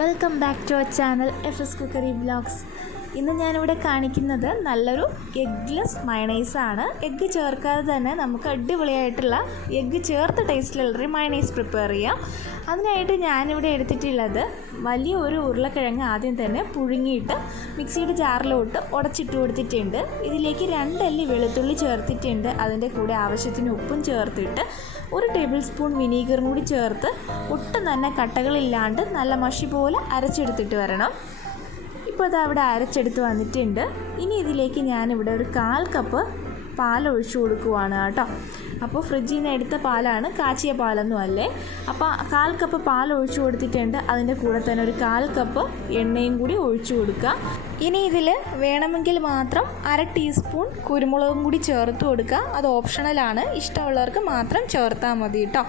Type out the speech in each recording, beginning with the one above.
Welcome back to our channel fscookeryvlogs. ഇന്ന് ഞാനിവിടെ കാണിക്കുന്നത് നല്ലൊരു എഗ്ഗ്ലെസ് മയണൈസ് ആണ്. എഗ്ഗ് ചേർക്കാതെ തന്നെ നമുക്ക് അടിപൊളിയായിട്ടുള്ള എഗ്ഗ് ചേർത്ത് ടേസ്റ്റിലുള്ളൊരു മയണൈസ് പ്രിപ്പയർ ചെയ്യാം. അതിനായിട്ട് ഞാനിവിടെ എടുത്തിട്ടുള്ളത് വലിയ ഒരു ഉരുളക്കിഴങ്ങ് ആദ്യം തന്നെ പുഴുങ്ങിയിട്ട് മിക്സിയുടെ ജാറിലോട്ട് ഉടച്ചിട്ട് കൊടുത്തിട്ടുണ്ട്. ഇതിലേക്ക് 2 അല്ലി വെളുത്തുള്ളി ചേർത്തിട്ടുണ്ട്. അതിൻ്റെ കൂടെ ആവശ്യത്തിന് ഉപ്പും ചേർത്തിട്ട് 1 ടേബിൾ സ്പൂൺ വിനീഗറും കൂടി ചേർത്ത് ഒട്ടും തന്നെ കട്ടകളില്ലാണ്ട് നല്ല മഷി പോലെ അരച്ചെടുത്തിട്ട് വരണം. ഇപ്പോൾ അതവിടെ അരച്ചെടുത്ത് വന്നിട്ടുണ്ട്. ഇനി ഇതിലേക്ക് ഞാനിവിടെ ഒരു 1/4 കപ്പ് പാൽ ഒഴിച്ചു കൊടുക്കുവാണ് കേട്ടോ. അപ്പോൾ ഫ്രിഡ്ജിൽ നിന്ന് എടുത്ത പാലാണ്, കാച്ചിയ പാലൊന്നും അല്ലേ. അപ്പോൾ 1/4 കപ്പ് പാൽ ഒഴിച്ചു കൊടുത്തിട്ടുണ്ട്. അതിൻ്റെ കൂടെ തന്നെ ഒരു 1/4 കപ്പ് എണ്ണയും കൂടി ഒഴിച്ചു കൊടുക്കുക. ഇനി ഇതിൽ വേണമെങ്കിൽ മാത്രം 1/2 ടീസ്പൂൺ കുരുമുളകും കൂടി ചേർത്ത് കൊടുക്കുക. അത് ഓപ്ഷണലാണ്, ഇഷ്ടമുള്ളവർക്ക് മാത്രം ചേർത്താൽ മതി കേട്ടോ.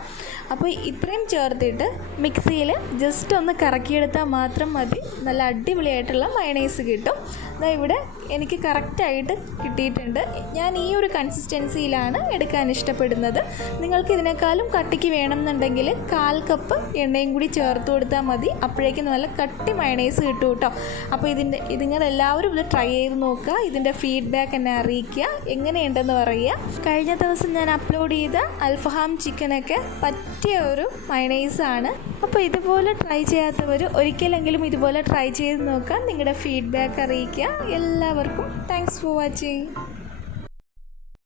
അപ്പോൾ ഇത്രയും ചേർത്തിട്ട് മിക്സിയിൽ ജസ്റ്റ് ഒന്ന് കറക്കിയെടുത്താൽ മാത്രം മതി. നല്ല അടിപൊളിയായിട്ടുള്ള മയണൈസ് കിട്ടും. അതാ ഇവിടെ എനിക്ക് കറക്റ്റായിട്ട് കിട്ടിയിട്ടുണ്ട്. ഞാൻ ഈ ഒരു കൺസിസ്റ്റൻസിയിലാണ് എടുക്കാൻ ഇഷ്ടപ്പെടുന്നത്. നിങ്ങൾക്ക് ഇതിനേക്കാളും കട്ടിക്ക് വേണമെന്നുണ്ടെങ്കിൽ 1/4 കപ്പ് എണ്ണയും കൂടി ചേർത്ത് കൊടുത്താൽ മതി. അപ്പോഴേക്കും നല്ല കട്ടി മയണൈസ് കിട്ടും കേട്ടോ. അപ്പോൾ നിങ്ങളെല്ലാവരും ഇത് ട്രൈ ചെയ്ത് നോക്കുക. ഇതിൻ്റെ ഫീഡ്ബാക്ക് എന്നെ അറിയിക്കുക, എങ്ങനെയുണ്ടെന്ന് പറയുക. കഴിഞ്ഞ ദിവസം ഞാൻ അപ്ലോഡ് ചെയ്ത അൽഫഹാം ചിക്കനൊക്കെ പറ്റിയ ഒരു മയണൈസാണ്. അപ്പോൾ ഇതുപോലെ ട്രൈ ചെയ്യാത്തവർ ഒരിക്കലെങ്കിലും ഇതുപോലെ ട്രൈ ചെയ്ത് നോക്കുക. നിങ്ങളുടെ ഫീഡ്ബാക്ക് അറിയിക്കുക. എല്ലാവർക്കും താങ്ക്സ് ഫോർ വാച്ചിങ്.